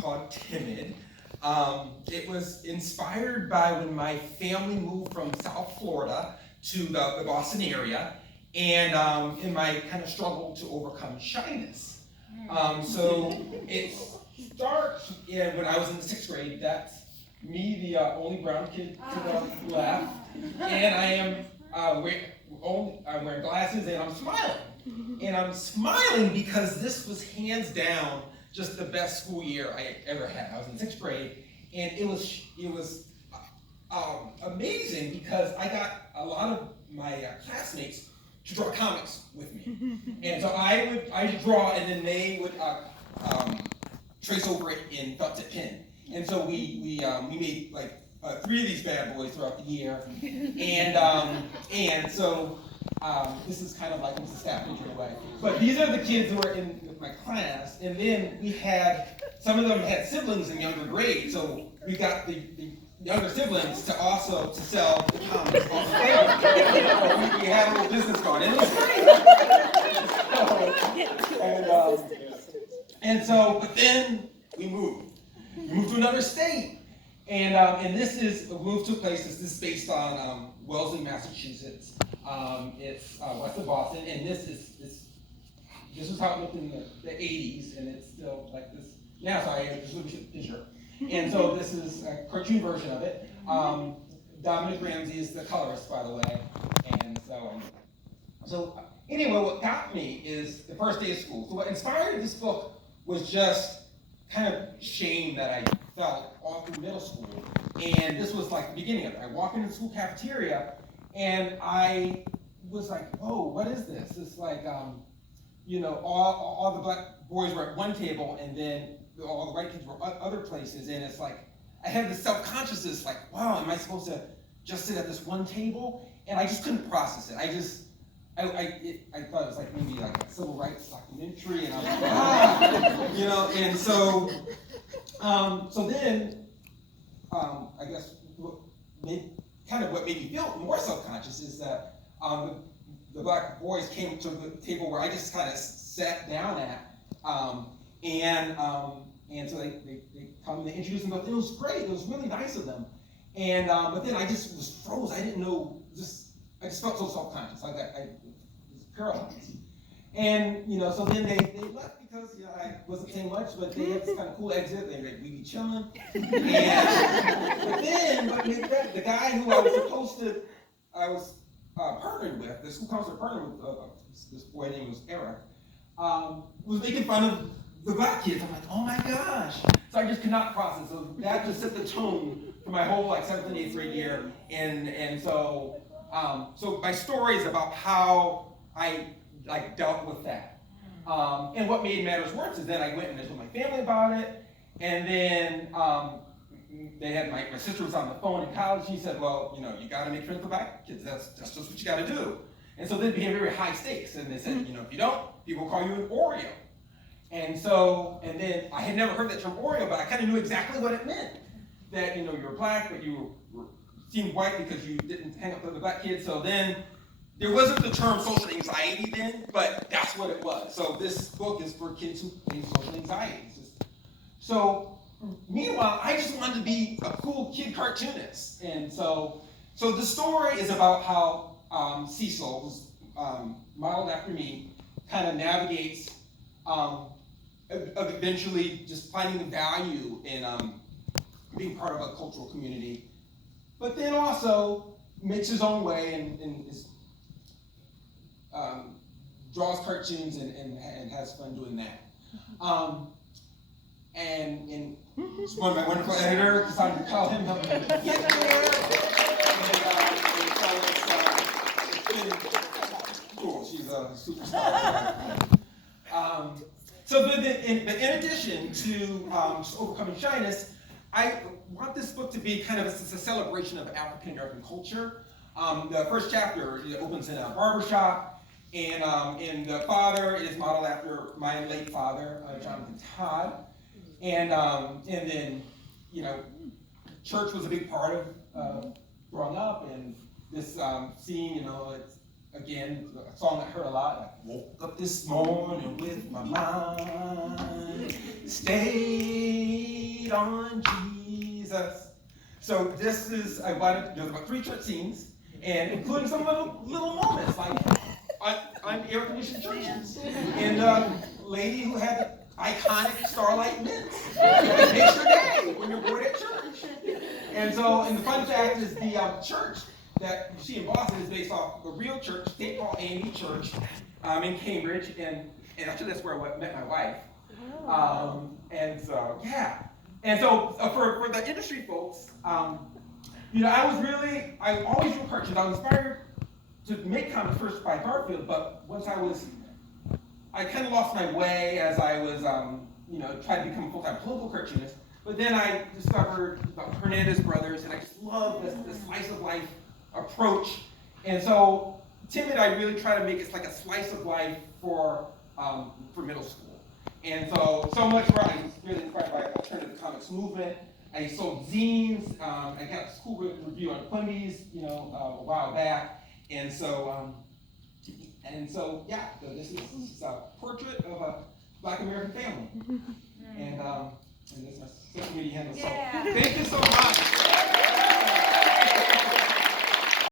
called Timid. It was inspired by when my family moved from South Florida to the Boston area, and in my kind of struggle to overcome shyness. So it starts when I was in the 6th grade. That's me, the only brown kid to the left, and I am I'm wearing glasses and I'm smiling. And I'm smiling because this was hands down just the best school year I ever had. I was in 6th grade, and it was amazing because I got a lot of my classmates to draw comics with me. And so I draw, and then they would trace over it in felt tip pen. And so we made like 3 of these bad boys throughout the year, and so this is kind of like almost a staff picture in a way. But these are the kids who were in my class, and then we had some of them had siblings in younger grades, so we got the younger siblings to sell the comics on the table. We had a little business going, and it was great. But then we moved to another state. And this took place. This is based on Wellesley, Massachusetts. It's west of Boston, and this was how it looked in the 80s, and it's still like this now. So I just looked at the picture. And so this is a cartoon version of it. Dominic Ramsey is the colorist, by the way. And so anyway, what got me is the first day of school. So what inspired this book was just kind of shame that I felt all through middle school. And this was like the beginning of it. I walked into the school cafeteria, and I was like, whoa, what is this? It's like, all the black boys were at one table, and then all the white kids were other places. And it's like, I had this self-consciousness, like, wow, am I supposed to just sit at this one table? And I just couldn't process it. I thought it was like maybe like a civil rights documentary, and I was like, and so then, I guess what made me feel more self-conscious is that the black boys came to the table where I just kind of sat down at, and so they come and they introduced themselves. It was great. It was really nice of them, and but then I just was froze. I didn't know. I just felt so self-conscious. Like I was paralyzed. And so then they left because I wasn't saying much, but they had this kind of cool exit. They were like, we be chilling. But then the guy who I was partnered with, the school counselor partnered with this boy named Eric, was making fun of the black kids. I'm like, oh my gosh. So I just could not process. So that just set the tone for my whole 7th and 8th grade year. And so my story is about how I dealt with that. And what made matters worse is then I went and I told my family about it, and then they had my sister was on the phone in college. She said, well, you got to make friends with black kids. That's just what you got to do. And so then it became very high stakes, and they said, if you don't, people call you an Oreo. And then I had never heard that term Oreo, but I kind of knew exactly what it meant. That you were black, but you seemed white because you didn't hang up with the black kids. So then there wasn't the term social anxiety then, but that's what it was. So this book is for kids who face social anxiety. So meanwhile, I just wanted to be a cool kid cartoonist. And so the story is about how Cecil, who's modeled after me, kind of navigates eventually just finding the value in being part of a cultural community, but then also makes his own way and is draws cartoons and has fun doing that. And it's one of my wonderful editor, decided to call him help me get there. It's been cool. She's a superstar. But in addition to just overcoming shyness, I want this book to be kind of a celebration of African American culture. The first chapter opens in a barbershop, and the father is modeled after my late father, Jonathan Todd, and then church was a big part of growing up, and this scene, it's again a song I heard a lot. I woke up this morning with my mind stayed wait on Jesus. So this is, there's about 3 church scenes, and including some little moments, like on air-conditioned churches. And the lady who had iconic Starlight mints. It makes your day when you're bored at church. And the fun fact is the church that you see in Boston is based off the real church, St. Paul A&E Church, in Cambridge, and actually that's where I met my wife. And so for the industry folks, I always drew cartoons. I was inspired to make comics first by Garfield, but once I kind of lost my way as I was, trying to become a full-time political cartoonist. But then I discovered the Hernandez brothers, and I just love this slice of life approach. And so Timid, I really try to make it like a slice of life for middle school. And so much where I was really inspired by alternative comics movement. I sold zines. I got a school review on Quimby's, a while back. And so this is a portrait of a Black American family. And this is my social media handle. So thank you so much.